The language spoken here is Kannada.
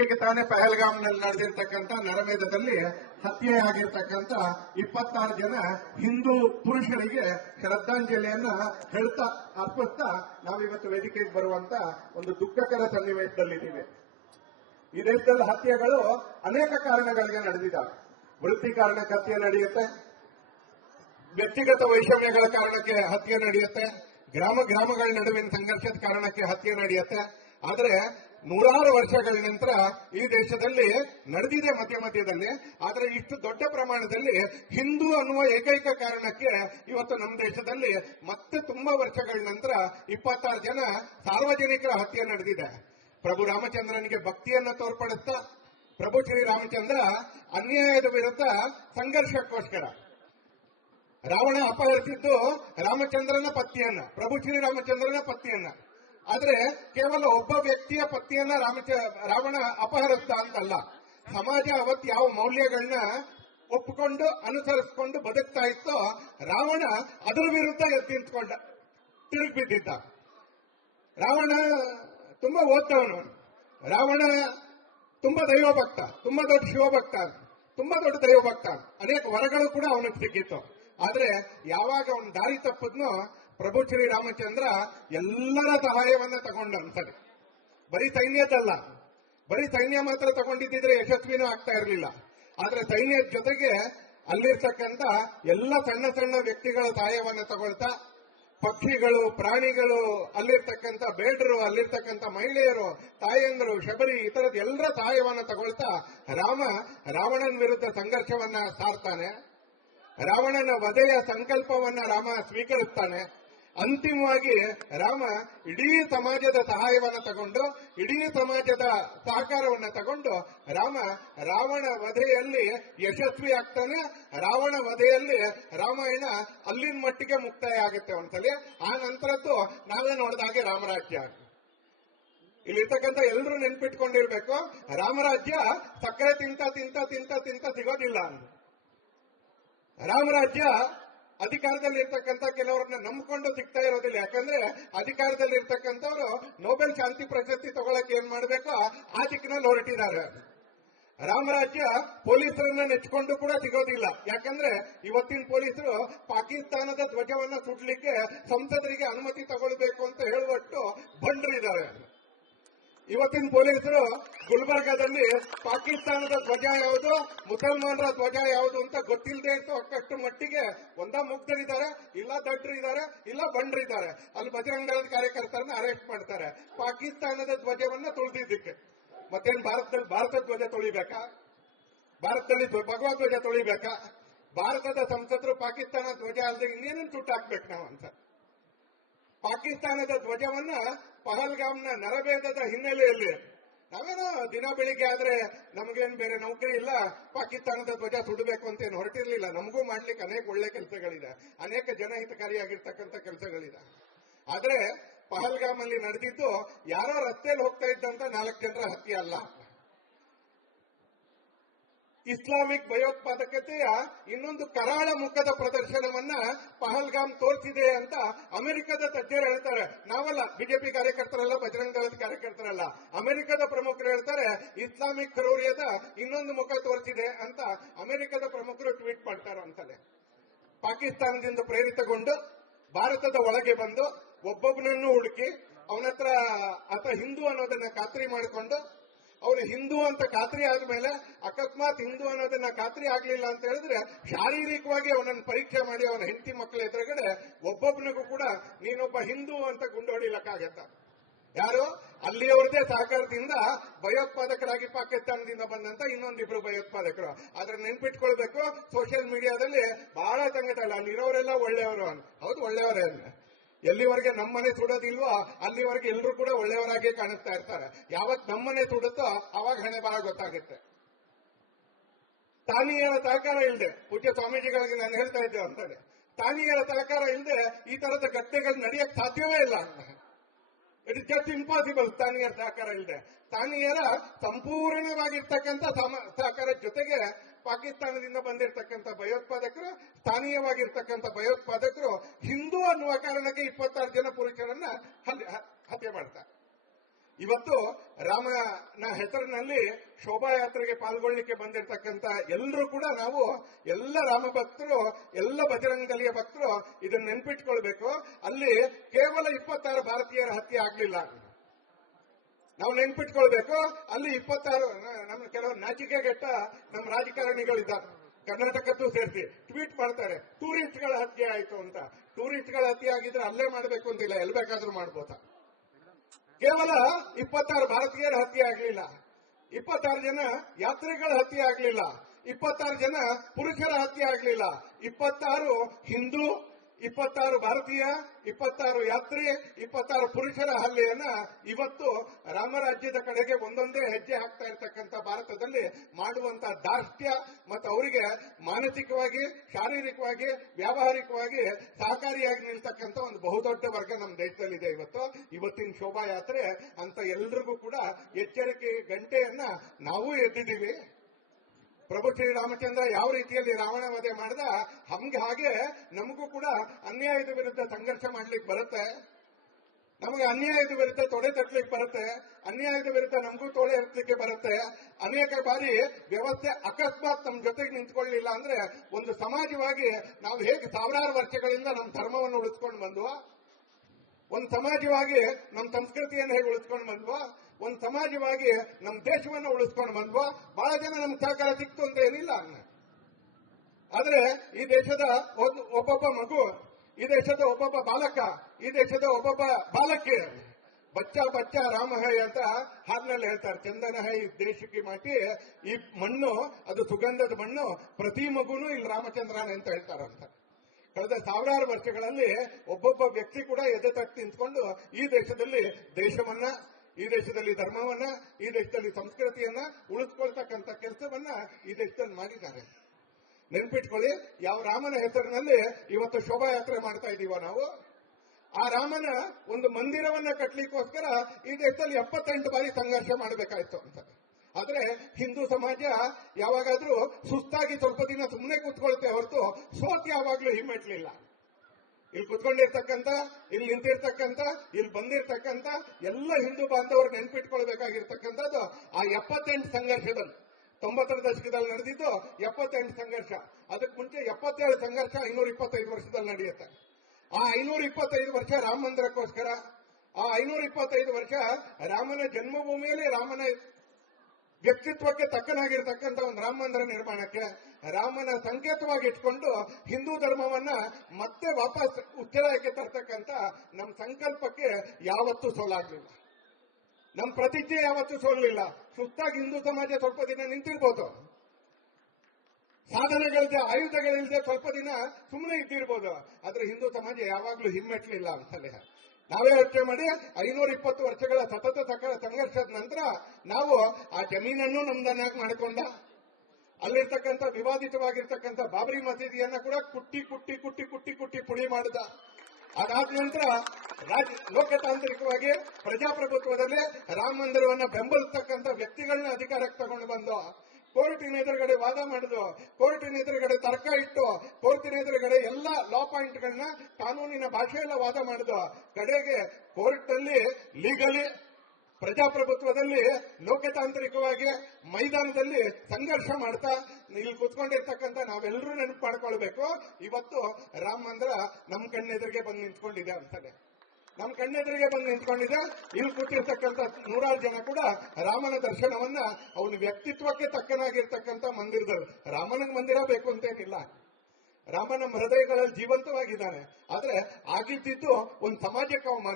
ಇತ್ತೀಚೆಗೆ ತಾನೇ ಪಹಲ್ಗಾಮ್ನಲ್ಲಿ ನಡೆದಿರ್ತಕ್ಕಂಥ ನರಮೇಧದಲ್ಲಿ ಹತ್ಯೆಯಾಗಿರ್ತಕ್ಕಂಥ 26 ಜನ ಹಿಂದೂ ಪುರುಷರಿಗೆ ಶ್ರದ್ಧಾಂಜಲಿಯನ್ನ ಹೇಳ್ತಾ ಅರ್ಪಿಸ್ತಾ ನಾವಿವತ್ತು ವೇದಿಕೆಗೆ ಬರುವಂತ ಒಂದು ದುಃಖಕರ ಸನ್ನಿವೇಶದಲ್ಲಿದ್ದೀವಿ. ಈ ದೇಶದಲ್ಲಿ ಹತ್ಯೆಗಳು ಅನೇಕ ಕಾರಣಗಳಿಗೆ ನಡೆದಿದ್ದಾವೆ. ವೃತ್ತಿ ಕಾರಣಕ್ಕೆ ಹತ್ಯೆ ನಡೆಯುತ್ತೆ, ವ್ಯಕ್ತಿಗತ ವೈಷಮ್ಯಗಳ ಕಾರಣಕ್ಕೆ ಹತ್ಯೆ ನಡೆಯುತ್ತೆ, ಗ್ರಾಮಗಳ ನಡುವಿನ ಸಂಘರ್ಷದ ಕಾರಣಕ್ಕೆ ಹತ್ಯೆ ನಡೆಯುತ್ತೆ. ಆದರೆ ನೂರಾರು ವರ್ಷಗಳ ನಂತರ ಈ ದೇಶದಲ್ಲಿ ನಡೆದಿದೆ ಮಧ್ಯದಲ್ಲಿ. ಆದರೆ ಇಷ್ಟು ದೊಡ್ಡ ಪ್ರಮಾಣದಲ್ಲಿ ಹಿಂದೂ ಅನ್ನುವ ಏಕೈಕ ಕಾರಣಕ್ಕೆ ಇವತ್ತು ನಮ್ಮ ದೇಶದಲ್ಲಿ ಮತ್ತೆ ತುಂಬಾ ವರ್ಷಗಳ ನಂತರ 26 ಜನ ಸಾರ್ವಜನಿಕರ ಹತ್ಯೆ ನಡೆದಿದೆ. ಪ್ರಭು ರಾಮಚಂದ್ರನಿಗೆ ಭಕ್ತಿಯನ್ನ ತೋರ್ಪಡಿಸ್ತಾ ಪ್ರಭು ಶ್ರೀರಾಮಚಂದ್ರ ಅನ್ಯಾಯದ ವಿರುದ್ಧ ಸಂಘರ್ಷಕ್ಕೋಸ್ಕರ ರಾವಣ ಅಪಹರಿಸಿದ್ದು ರಾಮಚಂದ್ರನ ಪತ್ನಿಯನ್ನ, ಪ್ರಭು ಶ್ರೀರಾಮಚಂದ್ರನ ಪತ್ನಿಯನ್ನ. ಆದ್ರೆ ಕೇವಲ ಒಬ್ಬ ವ್ಯಕ್ತಿಯ ಪತ್ನಿಯನ್ನ ರಾವಣ ಅಪಹರಿಸ್ತಾ ಅಂತಲ್ಲ, ಸಮಾಜ ಅವತ್ತು ಯಾವ ಮೌಲ್ಯಗಳನ್ನ ಒಪ್ಪಿಕೊಂಡು ಅನುಸರಿಸಿಕೊಂಡು ಬದುಕ್ತಾ ಇತ್ತೋ ರಾವಣ ಅದರ ವಿರುದ್ಧ ಎದ್ದು ನಿಂತ್ಕೊಂಡ, ತಿರುಗಿ ಬಿದ್ದಿದ್ದ. ರಾವಣ ತುಂಬಾ ಓದ್ದವನು, ರಾವಣ ತುಂಬಾ ದೈವಭಕ್ತ, ತುಂಬಾ ದೊಡ್ಡ ಶಿವಭಕ್ತ, ತುಂಬಾ ದೊಡ್ಡ ದೈವಭಕ್ತ, ಅನೇಕ ವರಗಳು ಕೂಡ ಅವನಿಗೆ ಸಿಕ್ಕಿತ್ತು. ಆದ್ರೆ ಯಾವಾಗ ಅವನ ದಾರಿ ತಪ್ಪದ್ನೋ ಪ್ರಭು ಶ್ರೀರಾಮಚಂದ್ರ ಎಲ್ಲರ ಸಹಾಯವನ್ನ ತಗೊಂಡ ಅಂತಾನೆ. ಬರೀ ಸೈನ್ಯದಲ್ಲ, ಬರೀ ಸೈನ್ಯ ಮಾತ್ರ ತಗೊಂಡಿದ್ದಿದ್ರೆ ಯಶಸ್ವಿನೂ ಆಗ್ತಾ ಇರಲಿಲ್ಲ. ಆದ್ರೆ ಸೈನ್ಯದ ಜೊತೆಗೆ ಅಲ್ಲಿರ್ತಕ್ಕಂಥ ಎಲ್ಲ ಸಣ್ಣ ಸಣ್ಣ ವ್ಯಕ್ತಿಗಳ ಸಹಾಯವನ್ನ ತಗೊಳ್ತಾ, ಪಕ್ಷಿಗಳು, ಪ್ರಾಣಿಗಳು, ಅಲ್ಲಿರ್ತಕ್ಕಂಥ ಬೇಡರು, ಅಲ್ಲಿರ್ತಕ್ಕಂಥ ಮಹಿಳೆಯರು, ತಾಯಂದರು, ಶಬರಿ, ಈ ತರದ ಎಲ್ಲರ ಸಹಾಯವನ್ನ ತಗೊಳ್ತಾ ರಾವಣನ ವಿರುದ್ಧ ಸಂಘರ್ಷವನ್ನ ಸಾರ್ತಾನೆ. ರಾವಣನ ವಧೆಯ ಸಂಕಲ್ಪವನ್ನ ರಾಮ ಸ್ವೀಕರಿಸ್ತಾನೆ. ಅಂತಿಮವಾಗಿ ರಾಮ ಇಡೀ ಸಮಾಜದ ಸಹಾಯವನ್ನ ತಗೊಂಡು, ಇಡೀ ಸಮಾಜದ ಸಹಕಾರವನ್ನ ತಗೊಂಡು ರಾವಣ ವಧೆಯಲ್ಲಿ ಯಶಸ್ವಿ ಆಗ್ತಾನೆ. ರಾವಣ ವಧೆಯಲ್ಲಿ ರಾಮಾಯಣ ಅಲ್ಲಿನ ಮಟ್ಟಿಗೆ ಮುಕ್ತಾಯ ಆಗುತ್ತೆ ಒಂದ್ಸಲಿ. ಆ ನಂತರದ್ದು ನಾವೇ ನೋಡಿದಾಗೆ ರಾಮರಾಜ್ಯ. ಇಲ್ಲಿರ್ತಕ್ಕಂಥ ಎಲ್ಲರೂ ನೆನ್ಪಿಟ್ಕೊಂಡಿರ್ಬೇಕು, ರಾಮರಾಜ್ಯ ಸಕ್ಕರೆ ತಿಂತ ತಿಂತ ತಿಂತ ತಿಂತ ಸಿಗೋದಿಲ್ಲ. ರಾಮರಾಜ್ಯ ಅಧಿಕಾರದಲ್ಲಿರ್ತಕ್ಕಂಥ ಕೆಲವರನ್ನ ನಂಬಿಕೊಂಡು ಸಿಗ್ತಾ ಇರೋದಿಲ್ಲ. ಯಾಕಂದ್ರೆ ಅಧಿಕಾರದಲ್ಲಿರ್ತಕ್ಕಂಥವ್ರು ನೊಬೆಲ್ ಶಾಂತಿ ಪ್ರಶಸ್ತಿ ತಗೊಳಕ್ಕೆ ಏನ್ ಮಾಡಬೇಕೋ ಆ ದಿಕ್ಕಿನಲ್ಲಿ ಹೊರಟಿದ್ದಾರೆ. ರಾಮರಾಜ್ಯ ಪೊಲೀಸರನ್ನ ನೆಚ್ಕೊಂಡು ಕೂಡ ಸಿಗೋದಿಲ್ಲ. ಯಾಕಂದ್ರೆ ಇವತ್ತಿನ ಪೊಲೀಸರು ಪಾಕಿಸ್ತಾನದ ಧ್ವಜವನ್ನ ಸುಡ್ಲಿಕ್ಕೆ ಸಂಸದರಿಗೆ ಅನುಮತಿ ತಗೊಳ್ಬೇಕು ಅಂತ ಹೇಳುವಷ್ಟು ಬಂಡರಿದ್ದಾರೆ. ಇವತ್ತಿನ ಪೊಲೀಸರು ಗುಲ್ಬರ್ಗಾದಲ್ಲಿ ಪಾಕಿಸ್ತಾನದ ಧ್ವಜ ಯಾವುದು, ಮುಸಲ್ಮಾನರ ಧ್ವಜ ಯಾವುದು ಅಂತ ಗೊತ್ತಿಲ್ಲದೆ ಇತ್ತು ಅಷ್ಟು ಮಟ್ಟಿಗೆ ಒಂದ ಮುಗ್ಧರಿದ್ದಾರೆ, ಇಲ್ಲ ದಡ್ಡರಿದ್ದಾರೆ, ಇಲ್ಲ ಬಂಡರಿದ್ದಾರೆ. ಅಲ್ಲಿ ಬಜರಂಗ ದಳದ ಕಾರ್ಯಕರ್ತರನ್ನ ಅರೆಸ್ಟ್ ಮಾಡ್ತಾರೆ ಪಾಕಿಸ್ತಾನದ ಧ್ವಜವನ್ನ ತುಳಿದಿದ್ದಕ್ಕೆ. ಮತ್ತೇನು ಭಾರತ ಧ್ವಜ ತೊಳಿಬೇಕಾ? ಭಾರತದಲ್ಲಿ ಭಗವದ್ ಧ್ವಜ ತೊಳಿಬೇಕಾ? ಭಾರತದ ಸಂಸದರು ಪಾಕಿಸ್ತಾನ ಧ್ವಜ ಅಲ್ಲದೆ ಇನ್ನೇನೇನು ಸುಟ್ಟು ಹಾಕ್ಬೇಕು ನಾವು ಅಂತ. ಪಾಕಿಸ್ತಾನದ ಧ್ವಜವನ್ನ ಪಹಲ್ಗಾಮ್ನ ನರಭೇದದ ಹಿನ್ನೆಲೆಯಲ್ಲಿ ನಾವೇನೋ ದಿನ ಬೆಳಿಗ್ಗೆ ಆದ್ರೆ ನಮಗೇನು ಬೇರೆ ನೌಕರಿ ಇಲ್ಲ, ಪಾಕಿಸ್ತಾನದ ಧ್ವಜ ಸುಡಬೇಕು ಅಂತ ಏನು ಹೊರಟಿರ್ಲಿಲ್ಲ. ನಮಗೂ ಮಾಡ್ಲಿಕ್ಕೆ ಅನೇಕ ಒಳ್ಳೆ ಕೆಲಸಗಳಿದೆ, ಅನೇಕ ಜನಹಿತಕಾರಿಯಾಗಿರ್ತಕ್ಕಂಥ ಕೆಲಸಗಳಿದೆ. ಆದ್ರೆ ಪಹಲ್ಗಾಮ್ ಅಲ್ಲಿ ನಡೆದಿದ್ದು ಯಾರೋ ರಸ್ತೆಯಲ್ಲಿ ಹೋಗ್ತಾ ಇದ್ದಂತ 4 ಜನರ ಹತ್ಯೆ ಅಲ್ಲ. ಇಸ್ಲಾಮಿಕ್ ಭಯೋತ್ಪಾದಕತೆಯ ಇನ್ನೊಂದು ಕರಾಳ ಮುಖದ ಪ್ರದರ್ಶನವನ್ನ ಪಹಲ್ಗಾಮ್ ತೋರಿಸಿದೆ ಅಂತ ಅಮೆರಿಕದ ತಜ್ಞರು ಹೇಳ್ತಾರೆ. ನಾವಲ್ಲ, ಬಿಜೆಪಿ ಕಾರ್ಯಕರ್ತರಲ್ಲ, ಬಜರಂಗ ದಳದ ಕಾರ್ಯಕರ್ತರಲ್ಲ, ಅಮೆರಿಕದ ಪ್ರಮುಖರು ಹೇಳ್ತಾರೆ ಇಸ್ಲಾಮಿಕ್ ಕ್ರೌರ್ಯದ ಇನ್ನೊಂದು ಮುಖ ತೋರಿಸಿದೆ ಅಂತ ಅಮೆರಿಕದ ಪ್ರಮುಖರು ಟ್ವೀಟ್ ಮಾಡ್ತಾರೆ ಅಂತಲೇ. ಪಾಕಿಸ್ತಾನದಿಂದ ಪ್ರೇರಿತಗೊಂಡು ಭಾರತದ ಒಳಗೆ ಬಂದು ಒಬ್ಬೊಬ್ಬನನ್ನು ಹುಡುಕಿ ಅವನತ್ರ ಆತ ಹಿಂದೂ ಅನ್ನೋದನ್ನ ಖಾತ್ರಿ ಮಾಡಿಕೊಂಡು, ಅವನು ಹಿಂದೂ ಅಂತ ಖಾತ್ರಿ ಆದ್ಮೇಲೆ ಅಕಸ್ಮಾತ್ ಹಿಂದೂ ಅನ್ನೋದನ್ನ ಖಾತ್ರಿ ಆಗ್ಲಿಲ್ಲ ಅಂತ ಹೇಳಿದ್ರೆ ಶಾರೀರಿಕವಾಗಿ ಅವನನ್ನು ಪರೀಕ್ಷೆ ಮಾಡಿ ಅವನ ಹೆಂಡತಿ ಮಕ್ಕಳ ಎದುರುಗಡೆ ಒಬ್ಬೊಬ್ಬನಿಗೂ ಕೂಡ ನೀನೊಬ್ಬ ಹಿಂದೂ ಅಂತ ಗುಂಡು ಹೊಡಿಲಕ್ಕಾಗತ್ತ. ಯಾರು? ಅಲ್ಲಿಯವರದೇ ಸಹಕಾರದಿಂದ ಭಯೋತ್ಪಾದಕರಾಗಿ ಪಾಕಿಸ್ತಾನದಿಂದ ಬಂದಂತ ಇನ್ನೊಂದಿಬ್ರು ಭಯೋತ್ಪಾದಕರು. ಆದ್ರೆ ನೆನ್ಪಿಟ್ಕೊಳ್ಬೇಕು, ಸೋಷಿಯಲ್ ಮೀಡಿಯಾದಲ್ಲಿ ಬಹಳ ಸಂಗತಿ ಅಲ್ಲ, ಅಲ್ಲಿರೋರೆಲ್ಲ ಒಳ್ಳೆಯವರು. ಹೌದು, ಒಳ್ಳೆಯವರೇ. ಎಲ್ಲಿವರೆಗೆ ನಮ್ಮನೆ ಸುಡೋದಿಲ್ವೋ ಅಲ್ಲಿವರೆಗೆ ಎಲ್ಲರೂ ಕೂಡ ಒಳ್ಳೆಯವರಾಗಿ ಕಾಣಿಸ್ತಾ ಇರ್ತಾರೆ. ಯಾವತ್ ನಮ್ಮನೆ ಸುಡುತ್ತೋ ಅವಾಗ ಹಣೆ ಬರ ಗೊತ್ತಾಗುತ್ತೆ. ಸ್ಥಾನೀಯರ ಸಹಕಾರ ಇಲ್ಲದೆ, ಪೂಜ್ಯ ಸ್ವಾಮೀಜಿಗಳಿಗೆ ನಾನು ಹೇಳ್ತಾ ಇದ್ದೇವೆ ಅಂತಾನೆ, ಸ್ಥಾನೀಯರ ಸಹಕಾರ ಇಲ್ಲದೆ ಈ ತರದ ಘಟನೆಗಳು ನಡೆಯಕ್ಕೆ ಸಾಧ್ಯವೇ ಇಲ್ಲ. It is just impossible. ಸ್ಥಾನೀಯರ ಸಹಕಾರ ಇಲ್ಲದೆ, ಸ್ಥಾನೀಯರ ಸಂಪೂರ್ಣವಾಗಿರ್ತಕ್ಕಂಥ ಸಹಕಾರದ ಜೊತೆಗೆ ಪಾಕಿಸ್ತಾನದಿಂದ ಬಂದಿರತಕ್ಕಂಥ ಭಯೋತ್ಪಾದಕರು, ಸ್ಥಾನೀಯವಾಗಿರ್ತಕ್ಕಂಥ ಭಯೋತ್ಪಾದಕರು ಹಿಂದೂ ಅನ್ನುವ ಕಾರಣಕ್ಕೆ 26 ಜನ ಪುರುಷರನ್ನ ಹತ್ಯೆ ಮಾಡ್ತಾರೆ. ಇವತ್ತು ರಾಮನ ಹೆಸರಿನಲ್ಲಿ ಶೋಭಾಯಾತ್ರೆಗೆ ಪಾಲ್ಗೊಳ್ಳಿಕ್ಕೆ ಬಂದಿರತಕ್ಕಂತ ಎಲ್ಲರೂ ಕೂಡ ನಾವು ಎಲ್ಲ ರಾಮ ಭಕ್ತರು, ಎಲ್ಲ ಬಜರಂಗದಲಿಯ ಭಕ್ತರು ಇದನ್ನ ನೆನ್ಪಿಟ್ಕೊಳ್ಬೇಕು. ಅಲ್ಲಿ ಕೇವಲ 26 ಭಾರತೀಯರ ಹತ್ಯೆ ಆಗ್ಲಿಲ್ಲ. ನಾವು ನೆನ್ಪಿಟ್ಕೊಳ್ಬೇಕು, ಅಲ್ಲಿ 26 ನಮ್ಮ ಕೆಲವು ನಾಚಿಕೆಗೆಟ್ಟ ನಮ್ಮ ರಾಜಕಾರಣಿಗಳಿದ್ದಾರೆ, ಕರ್ನಾಟಕದ್ದು ಸೇರಿಸಿ ಟ್ವೀಟ್ ಮಾಡ್ತಾರೆ ಟೂರಿಸ್ಟ್ಗಳ ಹತ್ಯೆ ಆಯ್ತು ಅಂತ. ಟೂರಿಸ್ಟ್ಗಳ ಹತ್ಯೆ ಆಗಿದ್ರೆ ಅಲ್ಲೇ ಮಾಡಬೇಕು ಅಂತಿಲ್ಲ, ಎಲ್ಲಿ ಬೇಕಾದ್ರೂ ಮಾಡ್ಬೋದ. ಕೇವಲ 26 ಭಾರತೀಯರ ಹತ್ಯೆ ಆಗಲಿಲ್ಲ, 26 ಜನ ಯಾತ್ರಿಗಳ ಹತ್ಯೆ ಆಗಲಿಲ್ಲ, 26 ಜನ ಪುರುಷರ ಹತ್ಯೆ ಆಗಲಿಲ್ಲ. 26 ಹಿಂದೂ, 26 ಭಾರತೀಯ, 26 ಯಾತ್ರಿ, 26 ಪುರುಷರ ಹಲ್ಲೆಯನ್ನ ಇವತ್ತು ರಾಮರಾಜ್ಯದ ಕಡೆಗೆ ಒಂದೊಂದೇ ಹೆಜ್ಜೆ ಹಾಕ್ತಾ ಇರತಕ್ಕಂಥ ಭಾರತದಲ್ಲಿ ಮಾಡುವಂತ ದಾರ್ಷ್ಟ್ಯ ಮತ್ತು ಅವರಿಗೆ ಮಾನಸಿಕವಾಗಿ, ಶಾರೀರಿಕವಾಗಿ, ವ್ಯಾವಹಾರಿಕವಾಗಿ ಸಹಕಾರಿಯಾಗಿ ನಿಲ್ತಕ್ಕಂಥ ಒಂದು ಬಹುದೊಡ್ಡ ವರ್ಗ ನಮ್ಮ ದೇಶದಲ್ಲಿದೆ. ಇವತ್ತಿನ ಶೋಭಾಯಾತ್ರೆ ಅಂತ ಎಲ್ರಿಗೂ ಕೂಡ ಎಚ್ಚರಿಕೆ ಗಂಟೆಯನ್ನ ನಾವು ಎದ್ದಿದ್ದೀವಿ. ಪ್ರಭು ಶ್ರೀರಾಮಚಂದ್ರ ಯಾವ ರೀತಿಯಲ್ಲಿ ರಾವಣ ವಧೆ ಮಾಡಿದ ಹಾಗೆ ನಮಗೂ ಕೂಡ ಅನ್ಯಾಯದ ವಿರುದ್ಧ ಸಂಘರ್ಷ ಮಾಡ್ಲಿಕ್ಕೆ ಬರುತ್ತೆ. ನಮಗೆ ಅನ್ಯಾಯದ ವಿರುದ್ಧ ತೊಡೆ ತಟ್ಟಲಿಕ್ಕೆ ಬರುತ್ತೆ, ಅನ್ಯಾಯದ ವಿರುದ್ಧ ನಮಗೂ ತೋಳೆ ಎತ್ತಲಿಕ್ಕೆ ಬರುತ್ತೆ. ಅನೇಕ ಬಾರಿ ವ್ಯವಸ್ಥೆ ಅಕಸ್ಮಾತ್ ನಮ್ಮ ಜೊತೆಗೆ ನಿಂತ್ಕೊಳ್ಳಿಲ್ಲ ಅಂದ್ರೆ ಒಂದು ಸಮಾಜವಾಗಿ ನಾವು ಹೇಗೆ ಸಾವಿರಾರು ವರ್ಷಗಳಿಂದ ನಮ್ಮ ಧರ್ಮವನ್ನು ಉಳಿಸ್ಕೊಂಡು ಬಂದ್ವಾ, ಒಂದು ಸಮಾಜವಾಗಿ ನಮ್ಮ ಸಂಸ್ಕೃತಿಯನ್ನು ಹೇಗೆ ಉಳಿಸ್ಕೊಂಡು ಬಂದ್ವಾ, ಒಂದು ಸಮಾಜವಾಗಿ ನಮ್ಮ ದೇಶವನ್ನು ಉಳಿಸ್ಕೊಂಡು ಬಂದ್ವಾ. ಬಹಳ ಜನ ನಮ್ಗೆ ಸಹಕಾರ ಸಿಕ್ತು ಅಂತ ಏನಿಲ್ಲ. ಆದ್ರೆ ಈ ದೇಶದ ಒಬ್ಬೊಬ್ಬ ಮಗು, ಈ ದೇಶದ ಒಬ್ಬೊಬ್ಬ ಬಾಲಕ, ಈ ದೇಶದ ಒಬ್ಬೊಬ್ಬ ಬಾಲಕಿ ಬಚ್ಚಾ ಬಚ್ಚಾ ರಾಮ ಹೈ ಅಂತ ಹಾಡಿನಲ್ಲಿ ಹೇಳ್ತಾರೆ. ಚಂದನ ಹೈ ದೇಶಕ್ಕೆ ಮಾಟಿ, ಈ ಮಣ್ಣು ಅದು ಸುಗಂಧದ ಮಣ್ಣು, ಪ್ರತಿ ಮಗುನು ಇಲ್ಲಿ ರಾಮಚಂದ್ರನೇ ಅಂತ ಹೇಳ್ತಾರಂತ. ಕಳೆದ ಸಾವಿರಾರು ವರ್ಷಗಳಲ್ಲಿ ಒಬ್ಬೊಬ್ಬ ವ್ಯಕ್ತಿ ಕೂಡ ಎದೆ ತಟ್ಟಿ ನಿಂತ್ಕೊಂಡು ಈ ದೇಶದಲ್ಲಿ ದೇಶವನ್ನ, ಈ ದೇಶದಲ್ಲಿ ಧರ್ಮವನ್ನ, ಈ ದೇಶದಲ್ಲಿ ಸಂಸ್ಕೃತಿಯನ್ನ ಉಳಿಸ್ಕೊಳ್ತಕ್ಕಂಥ ಕೆಲಸವನ್ನ ಈ ದೇಶದಲ್ಲಿ ಮಾಡಿದ್ದಾರೆ. ನೆನ್ಪಿಟ್ಕೊಳ್ಳಿ, ಯಾವ ರಾಮನ ಹೆಸರಿನಲ್ಲಿ ಇವತ್ತು ಶೋಭಾಯಾತ್ರೆ ಮಾಡ್ತಾ ಇದೀವ ನಾವು, ಆ ರಾಮನ ಒಂದು ಮಂದಿರವನ್ನ ಕಟ್ಟಲಿಕ್ಕೋಸ್ಕರ ಈ ದೇಶದಲ್ಲಿ 78 ಬಾರಿ ಸಂಘರ್ಷ ಮಾಡಬೇಕಾಯ್ತು ಅಂತ. ಆದ್ರೆ ಹಿಂದೂ ಸಮಾಜ ಯಾವಾಗಾದ್ರೂ ಸುಸ್ತಾಗಿ ಸ್ವಲ್ಪ ದಿನ ಸುಮ್ಮನೆ ಕೂತ್ಕೊಳ್ತೇವೆ ಹೊರತು ಸೋತ್ ಯಾವಾಗ್ಲೂ ಹಿಮ್ಮೆಟ್ಲಿಲ್ಲ. ಇಲ್ಲಿ ಕುತ್ಕೊಂಡಿರ್ತಕ್ಕಂಥ, ಇಲ್ಲಿ ನಿಂತಿರ್ತಕ್ಕಂಥ, ಇಲ್ಲಿ ಬಂದಿರ್ತಕ್ಕಂಥ ಎಲ್ಲ ಹಿಂದೂ ಬಾಂಧವರು ನೆನ್ಪಿಟ್ಕೊಳ್ಬೇಕಾಗಿರ್ತಕ್ಕಂಥದ್ದು ಆ 78 ಸಂಘರ್ಷದಲ್ಲಿ. 90ರ ದಶಕದಲ್ಲಿ ನಡೆದಿದ್ದು 78 ಸಂಘರ್ಷ. ಅದಕ್ಕೆ ಮುಂಚೆ 77 ಸಂಘರ್ಷ 525 ವರ್ಷದಲ್ಲಿ ನಡೆಯುತ್ತೆ. ಆ 525 ವರ್ಷ ರಾಮ ಮಂದಿರಕ್ಕೋಸ್ಕರ, ಆ 525 ವರ್ಷ ರಾಮನ ಜನ್ಮಭೂಮಿಯಲ್ಲಿ ರಾಮನ ವ್ಯಕ್ತಿತ್ವಕ್ಕೆ ತಕ್ಕನಾಗಿರ್ತಕ್ಕಂಥ ಒಂದು ರಾಮ ಮಂದಿರ ನಿರ್ಮಾಣಕ್ಕೆ, ರಾಮನ ಸಂಕೇತವಾಗಿ ಇಟ್ಕೊಂಡು ಹಿಂದೂ ಧರ್ಮವನ್ನ ಮತ್ತೆ ವಾಪಸ್ ಉಚ್ಚರಾಯಕ್ಕೆ ತರ್ತಕ್ಕಂಥ ನಮ್ಮ ಸಂಕಲ್ಪಕ್ಕೆ ಯಾವತ್ತೂ ಸೋಲಾಗಲಿಲ್ಲ. ನಮ್ಮ ಪ್ರತಿಜ್ಞೆ ಯಾವತ್ತೂ ಸೋಲಿಲ್ಲ. ಸುಸ್ತಾಗಿ ಹಿಂದೂ ಸಮಾಜ ಸ್ವಲ್ಪ ದಿನ ನಿಂತಿರ್ಬೋದು, ಸಾಧನೆಗಳಿದೆ, ಆಯುಧಗಳಿಲ್ಲದೆ ಸ್ವಲ್ಪ ದಿನ ಸುಮ್ಮನೆ ಇದ್ದಿರ್ಬೋದು, ಆದ್ರೆ ಹಿಂದೂ ಸಮಾಜ ಯಾವಾಗ್ಲೂ ಹಿಮ್ಮೆಟ್ಲಿಲ್ಲ ಅಂತಲೇ ನಾವೇ ಯೋಚನೆ ಮಾಡಿ 520 ವರ್ಷಗಳ ಸತತ ಸಂಘರ್ಷದ ನಂತರ ನಾವು ಆ ಜಮೀನನ್ನು ನಮ್ದನ್ನಾಗಿ ಮಾಡಿಕೊಂಡ, ಅಲ್ಲಿರ್ತಕ್ಕಂಥ ವಿವಾದಿತವಾಗಿರ್ತಕ್ಕಂಥ ಬಾಬರಿ ಮಸೀದಿಯನ್ನ ಕೂಡ ಕುಟ್ಟಿ ಕುಟ್ಟಿ ಕುಟ್ಟಿ ಕುಟ್ಟಿ ಕುಟ್ಟಿ ಪುಡಿ ಮಾಡಿದ. ಅದಾದ ನಂತರ ಲೋಕತಾಂತ್ರಿಕವಾಗಿ ಪ್ರಜಾಪ್ರಭುತ್ವದಲ್ಲಿ ರಾಮ ಮಂದಿರವನ್ನ ಬೆಂಬಲಿಸ್ತಕ್ಕಂಥ ವ್ಯಕ್ತಿಗಳನ್ನ ಅಧಿಕಾರಕ್ಕೆ ತಗೊಂಡು ಬಂದು ಕೋರ್ಟಿನ ಎದುರುಗಡೆ ವಾದ ಮಾಡಿದ್ರು, ಕೋರ್ಟಿನ ಎದುರುಗಡೆ ತರ್ಕ ಇಟ್ಟು, ಕೋರ್ಟಿನ ಎದುರುಗಡೆ ಎಲ್ಲ ಲಾ ಪಾಯಿಂಟ್ಗಳನ್ನ ಕಾನೂನಿನ ಭಾಷೆಯಲ್ಲ ವಾದ ಮಾಡಿದ್ರು. ಕಡೆಗೆ ಕೋರ್ಟ್ನಲ್ಲಿ ಲೀಗಲಿ, ಪ್ರಜಾಪ್ರಭುತ್ವದಲ್ಲಿ ಲೋಕತಾಂತ್ರಿಕವಾಗಿ ಮೈದಾನದಲ್ಲಿ ಸಂಘರ್ಷ ಮಾಡ್ತಾ ಇಲ್ಲಿ ಕುತ್ಕೊಂಡಿರ್ತಕ್ಕಂಥ ನಾವೆಲ್ಲರೂ ನೆನಪು ಮಾಡ್ಕೊಳ್ಬೇಕು. ಇವತ್ತು ರಾಮ ಮಂದಿರ ನಮ್ಮ ಕಣ್ಣೆದುರಿಗೆ ಬಂದು ನಿಂತ್ಕೊಂಡಿದೆ ಅಂತಾನೆ, ನಮ್ಮ ಕಣ್ಣೆದುರಿಗೆ ಬಂದು ನಿಂತ್ಕೊಂಡಿದೆ. ಇಲ್ಲಿ ಕೂತಿರ್ತಕ್ಕಂಥ 100 ಜನ ಕೂಡ ರಾಮನ ದರ್ಶನವನ್ನ ಅವನ ವ್ಯಕ್ತಿತ್ವಕ್ಕೆ ತಕ್ಕನಾಗಿರ್ತಕ್ಕಂಥ ಮಂದಿರದಲ್ಲಿ, ರಾಮನಿಗೆ ಮಂದಿರ ಬೇಕು ಅಂತೇನಿಲ್ಲ, ರಾಮನ ಹೃದಯಗಳಲ್ಲಿ ಜೀವಂತವಾಗಿದ್ದಾನೆ. ಆದ್ರೆ ಆಗಿದ್ದು ಒಂದು ಸಮಾಜಕ್ಕೆ